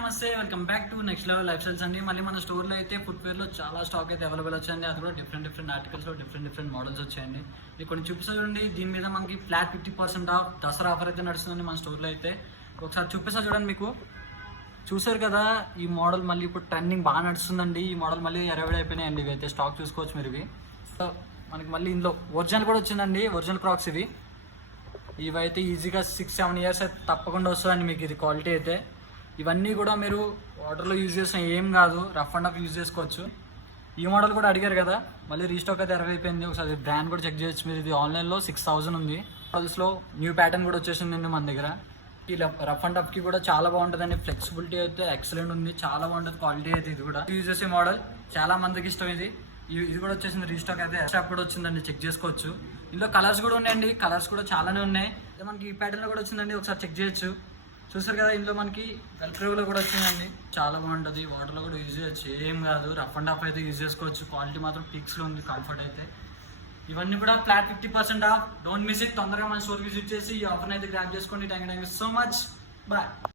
నమస్తే, welcome back to next level life styles అండి. మళ్ళీ మన స్టోర్లో అయితే ఫుట్వేర్లో చాలా స్టాక్ అయితే అవైలబుల్ వచ్చాయండి. అది కూడా డిఫరెంట్ ఆర్టికల్స్లో డిఫరెంట్ మోడల్స్ వచ్చాయండి. మీకు కొన్ని చూపిస్తా చూడండి. దీని మీద మనకి ఫ్లాట్ 50% ఆఫ్ దసరా ఆఫర్ అయితే నడుస్తుందండి మన స్టోర్లో అయితే. ఒకసారి చూపిస్తా చూడండి. మీకు చూసారు కదా, ఈ మోడల్ మళ్ళీ ఇప్పుడు ట్రెండింగ్ బాగా నడుస్తుందండి. ఈ మోడల్ మళ్ళీ ఎరవిడ అయిపోయినాయండి. ఇవి అయితే స్టాక్ చూసుకోవచ్చు మీరు. ఇవి మనకి మళ్ళీ ఇందులో ఒరిజినల్ కూడా వచ్చిందండి. ఒరిజినల్ క్రాక్స్ ఇవైతే ఈజీగా 6-7 ఇయర్స్ అయితే తప్పకుండా వస్తుందండి మీకు. ఇది క్వాలిటీ అయితే ఇవన్నీ కూడా మీరు వాటర్లో యూజ్ చేసిన ఏం కాదు, రఫ్ అండ్ ఆఫ్ యూజ్ చేసుకోవచ్చు. ఈ మోడల్ కూడా అడిగారు కదా, మళ్ళీ రీస్టాక్ అయితే 20 అయిపోయింది. ఒకసారి బ్రాండ్ కూడా చెక్ చేయొచ్చు మీరు. ఇది ఆన్లైన్లో 6000 ఉంది. మోడల్స్లో న్యూ ప్యాటర్న్ కూడా వచ్చేసిందండి మన దగ్గర. ఈ రఫ్ అండ్ ఆఫ్కి కూడా చాలా బాగుంటుందండి. ఫ్లెక్సిబిలిటీ అయితే ఎక్సలెంట్ ఉంది, చాలా బాగుంటుంది క్వాలిటీ అయితే. ఇది కూడా యూజ్ చేసే మోడల్ చాలా మందికి ఇష్టం. ఇది కూడా వచ్చేసింది రీస్టాక్ అయితే. స్టాక్ కూడా వచ్చిందండి, చెక్ చేసుకోవచ్చు. ఇందులో కలర్స్ కూడా ఉన్నాయండి, కలర్స్ కూడా చాలానే ఉన్నాయి. మనకి ఈ ప్యాటర్న్లో కూడా వచ్చిందండి, ఒకసారి చెక్ చేయొచ్చు. చూసారు కదా, ఇందులో మనకి వెల్క్రోలో కూడా వచ్చిందండి. చాలా బాగుంటుంది, వాటర్లో కూడా యూజ్ చేయొచ్చు, ఏం కాదు. రఫ్ అండ్ ఆఫ్ అయితే యూజ్ చేసుకోవచ్చు. క్వాలిటీ మాత్రం పీక్స్లో ఉంది, కంఫర్ట్ అయితే. ఇవన్నీ కూడా flat 50% of. Don't miss it. తొందరగా మన స్టోర్ విజిట్ చేసి ఈ ఆఫర్ని అయితే గ్రాప్ చేసుకోండి. Thank you so much. Bye.